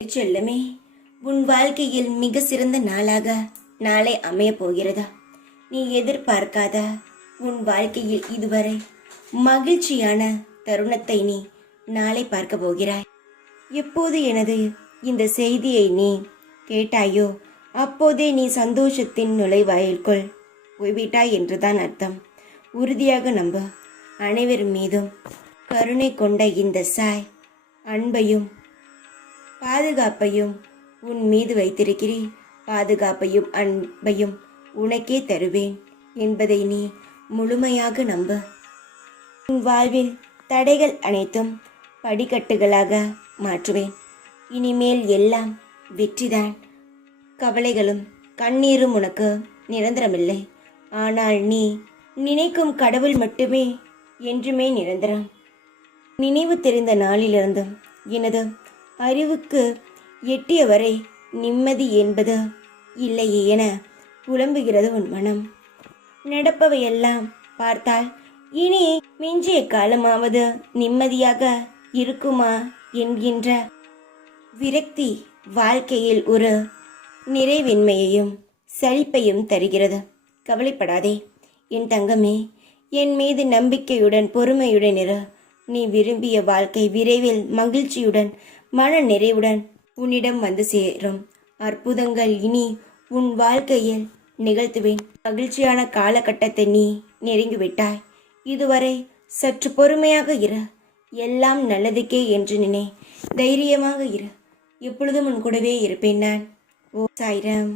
செல்லமே, உன் வாழ்க்கையில் மிக சிறந்த நாளாக நாளை அமையப் போகிறதா? நீ எதிர்பார்க்காத உன் வாழ்க்கையில் இதுவரை மகிழ்ச்சியான தருணத்தை நீ நாளை பார்க்க போகிறாய். எப்போது எனது இந்த செய்தியை நீ கேட்டாயோ அப்போதே நீ சந்தோஷத்தின் நுழைவாயில்குள் போய்விட்டாய் என்றுதான் அர்த்தம். உறுதியாக நம்ப. அனைவர் மீதும் கருணை கொண்ட இந்த சாய் அன்பையும் பாதுகாப்பையும் உன் மீது வைத்திருக்கிறேன். பாதுகாப்பையும் அன்பையும் உனக்கே தருவேன் என்பதை நீ முழுமையாக நம்ப. உன் வாழ்வில் தடைகள் அனைத்தும் படிக்கட்டுகளாக மாற்றுவேன். இனிமேல் எல்லாம் வெற்றிதான். கவலைகளும் கண்ணீரும் உனக்கு நிரந்தரமில்லை. ஆனால் நீ நினைக்கும் கடவுள் மட்டுமே என்றுமே நிரந்தரம். நினைவு தெரிந்த நாளிலிருந்து எனது அறிவுக்கு எட்டியவரை நிம்மதி என்பது இல்லையே என புலம்புகிறது உன் மனம். நடப்பவையெல்லாம் பார்த்தால் இனி மிஞ்சிய காலமாவது நிம்மதியாக இருக்குமா என்கின்ற விரக்தி வாழ்க்கையில் ஒரு நிறைவின்மையையும் சலிப்பையும் தருகிறது. கவலைப்படாதே என் தங்கமே, என் மீது நம்பிக்கையுடன் பொறுமையுடன் இரு. நீ விரும்பிய வாழ்க்கை விரைவில் மகிழ்ச்சியுடன் மன நிறைவுடன் உன்னிடம் வந்து சேரும். அற்புதங்கள் இனி உன் வாழ்க்கையில் நிகழ்த்துவேன். மகிழ்ச்சியான காலகட்டத்தை நீ நெருங்கிவிட்டாய். இதுவரை சற்று பொறுமையாக இரு. எல்லாம் நல்லதுக்கே என்று நினை. தைரியமாக இரு. எப்பொழுதும் உன் கூடவே இருப்பேன் நான். ஓ சாய்ராம்.